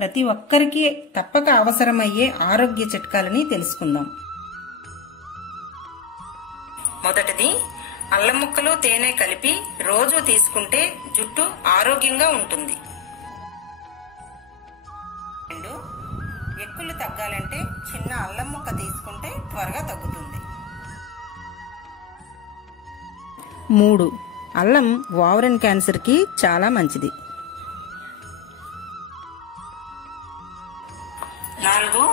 ప్రతి ఒక్కరికి తప్పక అవసరమయ్యే ఆరోగ్య చిట్కాలని తెలుసుకుందాం. మొదటిది, అల్లం ముక్కలు తేనె కలిపి రోజు తీసుకుంటే జుట్టు ఆరోగ్యంగా ఉంటుంది. 2, ఎక్కులు తగ్గాలంటే చిన్న అల్లం ముక్క తీసుకుంటే త్వరగా తగ్గుతుంది. 3, అల్లం ఓవరిన్ క్యాన్సర్ కి చాలా మంచిది. 4,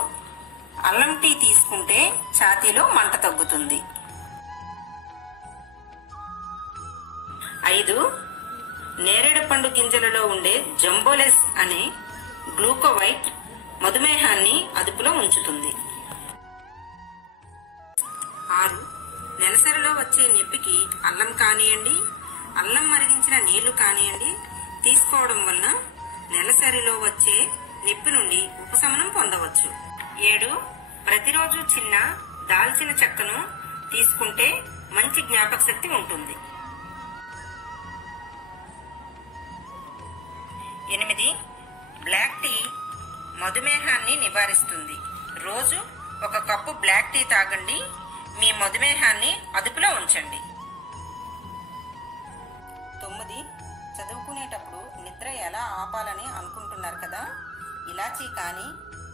అల్లం టీ తీసుకుంటే ఛాతీలో మంట తగ్గుతుంది. 5, నేరేడు పండు గింజలలో ఉండే జంబోలెస్ అనే గ్లూకోవైట్ మధుమేహాన్ని అదుపులో ఉంచుతుంది. 6, నెలసరిలో వచ్చే నొప్పికి అల్లం కానియండి, అల్లం మరిగించిన నీళ్లు కానియండి తీసుకోవడం వలన నెలసరిలో వచ్చే నొప్పి నుండి ఉపశమనం పొందవచ్చు. 7, ప్రతిరోజు చిన్న దాల్చిన చెక్కను తీసుకుంటే మంచి జ్ఞాపక శక్తి ఉంటుంది. 8, బ్లాక్ టీ మధుమేహాన్ని నివారిస్తుంది. రోజు 1 కప్పు బ్లాక్ టీ తాగండి, మీ మధుమేహాన్ని అదుపులో ఉంచండి. 9, చదువుకునేటప్పుడు నిద్ర ఎలా ఆపాలని అనుకుంటున్నారు కదా, ఇలాచీ కానీ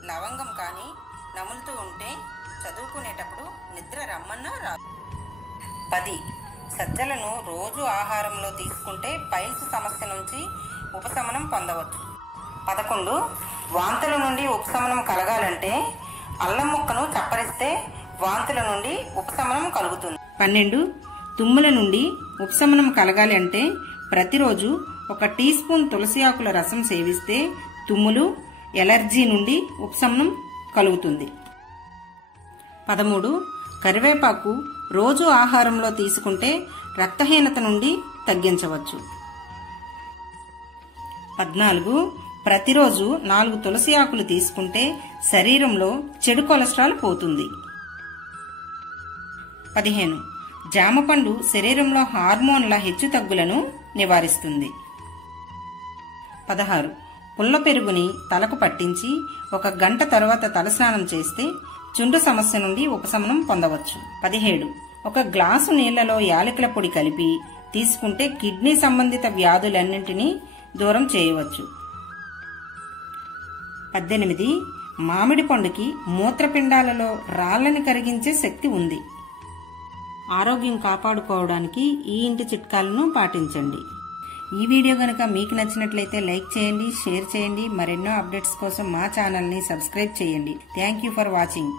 లవంగం కానీ నములుతూ ఉంటే చదువుకునేటప్పుడు నిద్ర రమ్మన్నా రాదు. 10, సజ్జలను రోజు ఆహారంలో తీసుకుంటే పైల్స్ సమస్య నుంచి ఉపశమనం పొందవచ్చు. 11, వాంతుల నుండి ఉపశమనం కలగాలంటే అల్లం ముక్కను చప్పరిస్తే వాంతుల నుండి ఉపశమనం కలుగుతుంది. 12, తుమ్ముల నుండి ఉపశమనం కలగాలి అంటే ప్రతిరోజు 1 టీ స్పూన్ తులసి ఆకుల రసం సేవిస్తే తుమ్ములు, ఎలర్జీ నుండి ఉపశమనం కలుగుతుంది. 13, కరివేపాకు రోజు ఆహారంలో తీసుకుంటే రక్తహీనత నుండి తగ్గించవచ్చు. 14, ప్రతిరోజు 4 తులసి ఆకులు తీసుకుంటే శరీరంలో చెడు కొలెస్ట్రాల్ పోతుంది. 15, జామపండు శరీరంలో హార్మోన్ల హెచ్చుతగ్గులను నివారిస్తుంది. 16, పుల్ల పెరుగుని తలకు పట్టించి 1 గంట తర్వాత తలస్నానం చేస్తే చుండ్రు సమస్య నుండి ఉపశమనం పొందవచ్చు. 17, 1 గ్లాసు నీళ్లలో యాలకుల పొడి కలిపి తీసుకుంటే కిడ్నీ సంబంధిత వ్యాధులన్నింటినీ దూరం చేయవచ్చు. 18, మామిడి పండుకి మూత్రపిండాలలో రాళ్లని కరిగించే శక్తి ఉంది. ఆరోగ్యం కాపాడుకోవడానికి ఈ ఇంటి చిట్కాలను పాటించండి. ఈ వీడియో గనుక మీకు నచ్చినట్లయితే లైక్ చేయండి, షేర్ చేయండి. మరెన్నో అప్డేట్స్ కోసం మా ఛానల్ని సబ్స్క్రైబ్ చేయండి. Thank you for watching.